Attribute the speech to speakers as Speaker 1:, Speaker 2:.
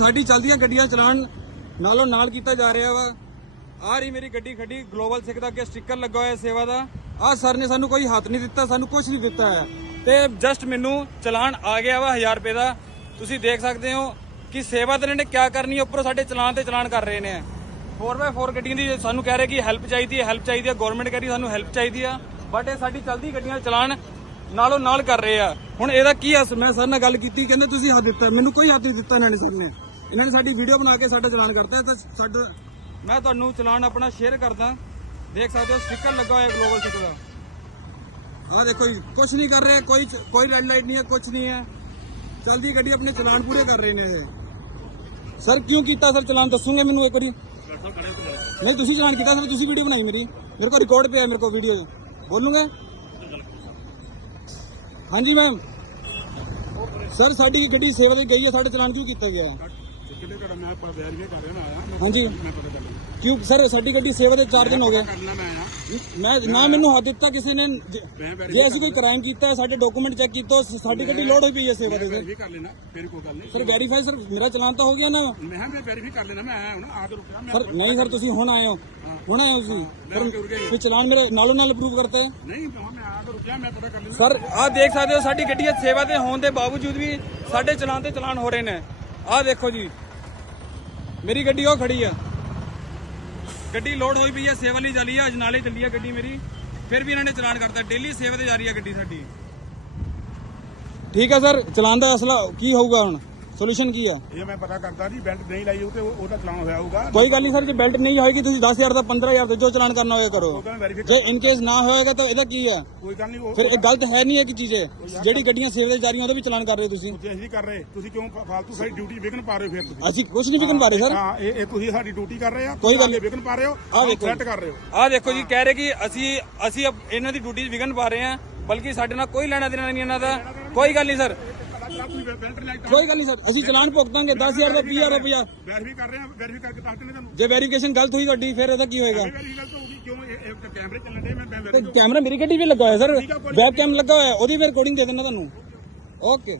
Speaker 1: ਸਾਡੀ ਚੱਲਦੀਆਂ ਗੱਡੀਆਂ ਚਲਾਨ ਨਾਲੋਂ ਨਾਲ ਕੀਤਾ ਜਾ ਰਿਹਾ ਵਾ। ਆ ਰਹੀ ਮੇਰੀ ਗੱਡੀ ਖੱਡੀ, ਗਲੋਬਲ ਸਿੱਖ ਦਾ ਅੱਗੇ ਸਟicker ਲੱਗਾ ਹੋਇਆ ਸੇਵਾ ਦਾ। ਆ ਸਰ ਨੇ ਸਾਨੂੰ ਕੋਈ ਹੱਥ ਨਹੀਂ ਦਿੱਤਾ, ਸਾਨੂੰ ਕੁਝ ਨਹੀਂ ਦਿੱਤਾ ਹੈ। ਤੇ ਜਸਟ ਮੈਨੂੰ ਚਲਾਨ ਆ ਗਿਆ ਵਾ 1000 ਰੁਪਏ ਦਾ। ਤੁਸੀਂ ਦੇਖ ਸਕਦੇ ਹੋ ਕਿ ਸੇਵਾ ਤੇ ਨੇ ਕਿਆ ਕਰਨੀ ਹੈ ਉੱਪਰੋਂ ਸਾਡੇ ਚਲਾਨ ਤੇ ਚਲਾਨ ਕਰ ਰਹੇ ਨੇ। 4x4 ਗੱਡੀਆਂ ਦੀ ਸਾਨੂੰ ਕਹਿ ਰਹੇ ਕਿ ਹੈਲਪ ਚਾਹੀਦੀ ਹੈ ਹੈਲਪ ਚਾਹੀਦੀ ਹੈ। ਗਵਰਨਮੈਂਟ ਕਹਿ ਰਹੀ ਸਾਨੂੰ ਹੈਲਪ ਚਾਹੀਦੀ ਆ। ਬਟ ਇਹ ਸਾਡੀ ਚਲਦੀ ਗੱਡੀਆਂ ਦਾ ਚਲਾਨ ਨਾਲੋਂ ਨਾਲ ਕਰ ਰਹੇ ਆ। ਹੁਣ ਇਹਦਾ ਕੀ ਆ ਮੈਂ ਸਰ ਨਾਲ ਗੱਲ ਕੀਤੀ, ਕਹਿੰਦੇ ਤੁਸੀਂ ਹੱਥ ਦਿੱਤਾ। ਮੈਨੂੰ ਕੋਈ ਹੱਥ ਨਹੀਂ ਦਿੱਤਾ ਇਹਨਾਂ ਨੇ ਸਰ ਨੇ। ਇਹਨਾਂ ਨੇ ਸਾਡੀ ਵੀਡੀਓ ਬਣਾ ਕੇ ਸਾਡਾ ਚਲਾਨ ਕਰਤਾ ਤੇ ਸਾਡਾ ਮੈਂ ਤੁਹਾਨੂੰ ਚਲਾਨ ਆਪਣਾ ਸ਼ੇਅਰ ਕਰਦਾ। ਦੇਖ ਸਕਦੇ ਹੋ ਸਟicker ਲੱਗਾ ਹੋਇਆ ਗਲੋਬਲ ਸਿੱਖ ਦਾ। ਆ ਦੇਖੋ ਜੀ ਕੁਝ ਨਹੀਂ ਕਰ ਰਿਹਾ ਕੋਈ ਕੋਈ ਰੈਡ ਲਾਈਟ ਨਹੀਂ ਹੈ ਕੁਝ ਨਹੀਂ ਹੈ। ਚਲਦੀ ਗੱਡੀ ਆਪਣੇ ਚਲਾਨ ਪੂਰੇ ਕਰ ਰਹੇ ਨੇ ਇਹ। ਸਰ ਕਿਉਂ ਕੀਤਾ? ਸਰ ਚਲਾਨ ਦੱਸੋਗੇ ਮੈਨੂੰ ਇੱਕ ਵਾਰੀ? ਨਹੀਂ ਤੁਸੀਂ ਚਲਾਨ ਕੀਤਾ ਸਰ ਤੁਸੀਂ ਵੀਡੀਓ ਬਣਾਈ ਮੇਰੀ। ਮੇਰੇ ਕੋਲ ਰਿਕਾਰਡ ਪਿਆ ਮੇਰੇ ਕੋਲ ਵੀਡੀਓ ਬੋਲੂਗੇ? ਹਾਂਜੀ ਮੈਮ ਸਰ ਸਾਡੀ ਗੱਡੀ ਸੇਵਾ ਤੇ ਗਈ ਹੈ ਸਾਡੇ ਚਲਾਨ ਕਿਉਂ ਕੀਤਾ ਗਿਆ?
Speaker 2: ਕਿਤੇ ਤੁਹਾਡਾ ਮੈਂ ਪਰ ਵੈਰੀਫਾਈ ਕਰ ਰਿਹਾ ਮੈਂ ਆਇਆ
Speaker 1: ਹਾਂਜੀ।
Speaker 2: ਮੈਂ ਪਤਾ ਕਰ ਲਿਆ
Speaker 1: ਕਿਉਂ ਸਰ ਸਾਡੀ ਗੱਡੀ ਸੇਵਾ ਤੇ 4 ਦਿਨ ਹੋ ਗਏ।
Speaker 2: ਕਰਨਾ ਮੈਂ ਆਇਆ
Speaker 1: ਮੈਂ ਨਾ ਮੈਨੂੰ ਹੱਥ ਦਿੱਤਾ ਕਿਸੇ ਨੇ ਜੇ
Speaker 2: ਮੈਂ
Speaker 1: ਜੇ ਅਸੀਂ ਕੋਈ ਕ੍ਰਾਈਮ ਕੀਤਾ ਹੈ ਸਾਡੇ ਡਾਕੂਮੈਂਟ ਚੈੱਕ ਕੀਤਾ ਸਾਡੀ ਗੱਡੀ ਲੋਡ ਹੋਈ ਪਈ ਹੈ ਸੇਵਾ ਤੇ ਸਰ
Speaker 2: ਵੈਰੀਫਾਈ ਕਰ ਲੈਣਾ ਫਿਰ ਕੋਈ ਗੱਲ ਨਹੀਂ।
Speaker 1: ਸਰ ਵੈਰੀਫਾਈ ਸਰ ਮੇਰਾ ਚਲਾਨ ਤਾਂ ਹੋ ਗਿਆ ਨਾ।
Speaker 2: ਮੈਂ ਕਿਹਾ ਮੈਂ ਵੈਰੀਫਾਈ ਕਰ ਲੈਣਾ ਮੈਂ ਆਇਆ ਹੁਣ ਆ ਕੇ ਰੁਕਿਆ ਮੈਂ
Speaker 1: ਸਰ ਨਹੀਂ ਸਰ ਤੁਸੀਂ ਹੁਣ ਆਏ ਹੋ। ਹੁਣ ਆਏ ਹੋ ਤੁਸੀਂ। ਫਿਰ ਚਲਾਨ ਮੇਰੇ ਨਾਲੋਂ ਨਾਲ ਅਪਰੂਵ ਕਰਤਾ ਹੈ।
Speaker 2: ਨਹੀਂ ਮੈਂ ਆ ਕੇ ਰੁਕਿਆ ਮੈਂ ਪਤਾ ਕਰ ਲੈਣਾ।
Speaker 1: ਸਰ ਆਹ ਦੇਖ ਸਕਦੇ ਹੋ ਸਾਡੀ ਗੱਡੀਆਂ ਸੇਵਾ ਤੇ ਹੋਣ ਦੇ ਬਾਵਜੂਦ ਵੀ ਸਾਡੇ ਚਲਾਨ ਤੇ ਚਲਾਨ ਹੋ ਰਹੇ ਨੇ। ਆਹ ਦੇਖੋ ਜੀ। ਮੇਰੀ ਗੱਡੀ ਉਹ ਖੜੀ ਆ। ਗੱਡੀ ਲੋਡ ਹੋਈ ਪਈ ਆ, ਸੇਵਾ ਲਈ ਚੱਲੀ ਆ ਅਜਨਾਲੇ ਚੱਲੀ ਆ ਗੱਡੀ ਮੇਰੀ। ਫਿਰ ਵੀ ਇਹਨਾਂ ਨੇ ਚਲਾਨ ਕਰਤਾ। ਡੇਲੀ ਸੇਵਾ ਤੇ ਜਾ ਰਹੀ ਆ ਗੱਡੀ ਸਾਡੀ। ਠੀਕ ਆ ਸਰ, ਚਲਾਨ ਦਾ ਅਸਲਾ ਕੀ ਹੋਊਗਾ ਹੁਣ? ਸੋਲੂਸ਼ਨ ਕੀ ਆ?
Speaker 2: ਇਹ ਮੈਂ ਪਤਾ ਕਰਦਾ ਜੀ ਬੈਲਟ ਨਹੀਂ ਲਾਈ ਉਹ ਤੇ ਉਹ- ਉਹਦਾ ਚਲਾਨ ਹੋਇਆ ਹੋਊਗਾ।
Speaker 1: ਕੋਈ ਗੱਲ ਨਹੀਂ ਸਰ ਜੇ ਬੈਲਟ ਨਹੀਂ ਹੋਏਗੀ ਤੁਸੀਂ 10000 ਦਾ 15000 ਦਾ ਜੋ ਚਲਾਨ ਕਰਨਾ ਹੋਇਆ ਕਰੋ।
Speaker 2: ਵੈਰੀਫਾਈ
Speaker 1: ਜੇ ਇਨ ਕੇਸ ਨਾ ਹੋਏਗਾ ਤਾਂ ਇਹਦਾ ਕੀ ਹੈ
Speaker 2: ਕੋਈ ਗੱਲ ਨਹੀਂ ਉਹ
Speaker 1: ਫਿਰ ਇਹ ਗਲਤ ਹੈ ਨਹੀਂ ਹੈ ਕਿ ਚੀਜ਼ ਹੈ ਜਿਹੜੀ ਗੱਡੀਆਂ ਸੇਵਾ ਤੇ ਜਾ ਰਹੀਆਂ ਉਹਦਾ ਵੀ ਚਲਾਨ ਕਰ ਰਹੇ ਹੋ ਤੁਸੀਂ?
Speaker 2: ਜੇ ਅਸੀਂ ਕਰ ਰਹੇ ਤੁਸੀਂ ਕਿਉਂ ਫਾ- ਫਾਲਤੂ ਸਾਡੀ ਡਿਊਟੀ ਵਿਗਨ ਪਾ ਰਹੇ ਹੋ ਫਿਰ ਤੁਸੀਂ?
Speaker 1: ਅਸੀਂ ਕੁਝ ਨਹੀਂ ਵਿਕਣ ਪਾ ਰਹੇ ਸਰ।
Speaker 2: ਹਾਂ ਇਹ ਇਹ ਤੁਸੀਂ ਸਾਡੀ ਡਿਊਟੀ ਕਰ ਰਹੇ ਆ
Speaker 1: ਕੋਈ ਗੱਲ
Speaker 2: ਨਹੀਂ। ਵਿਗਨ ਪਾ ਰਹੇ ਹੋ
Speaker 1: ਆਹ ਦੇਖੋ।
Speaker 2: ਥ੍ਰੈਟ ਕਰ ਰਹੇ ਹੋ।
Speaker 1: ਆਹ ਦੇਖੋ ਜੀ ਕਹਿ ਰਹੇ ਕਿ ਅਸੀਂ ਅਸੀਂ ਅਪ- ਇਹਨਾਂ ਦੀ ਡਿਊਟੀ 'ਚ ਵਿਘਨ ਪਾ ਰਹੇ ਹਾਂ ਬਲਕਿ ਸਾਡੇ ਨਾਲ ਕੋਈ ਲੈਣਾ ਦੇਣਾ ਨਹੀਂ ਇਹਨਾਂ ਦਾ। ਕੋਈ ਗੱਲ ਨਹੀਂ ਸਰ।
Speaker 2: ਤੁਸੀਂ
Speaker 1: ਕੋਈ ਗੱਲ ਨਹੀਂ ਸਰ ਅਸੀਂ ਚਲਾਨ ਭੁਗਤਾਂਗੇ 10000 ਦਾ 20000 ਰੁਪਇਆ।
Speaker 2: ਵੈਰੀਫਾਈ ਕਰ ਰਹੇ ਆ ਵੈਰੀਫਾਈ ਕਰਕੇ ਦੱਸਦੇ ਨੇ ਤੁਹਾਨੂੰ।
Speaker 1: ਜੇ ਵੈਰੀਫਿਕੇਸ਼ਨ ਗਲਤ ਹੋਈ ਤੁਹਾਡੀ ਫਿਰ ਇਹਦਾ ਕੀ ਹੋਏਗਾ?
Speaker 2: ਵੈਰੀ ਗਲਤ ਹੋਊਗੀ ਕਿਉਂ? ਇਹ ਇਹ ਕੈਮਰੇ ਚੱਲਣ ਦੇ ਮੈਂ ਮੈਂ
Speaker 1: ਤੇ ਕੈਮਰਾ ਮੇਰੀ ਗੱਡੀ ਵੀ ਲੱਗਾ ਹੋਇਆ ਸਰ ਵੈਬ ਕੈਮ ਲੱਗਾ ਹੋਇਆ ਉਹਦੀ ਵੀ ਰਿਕਾਰਡਿੰਗ ਦੇ ਦੇਣਾ ਤੁਹਾਨੂੰ। ਓਕੇ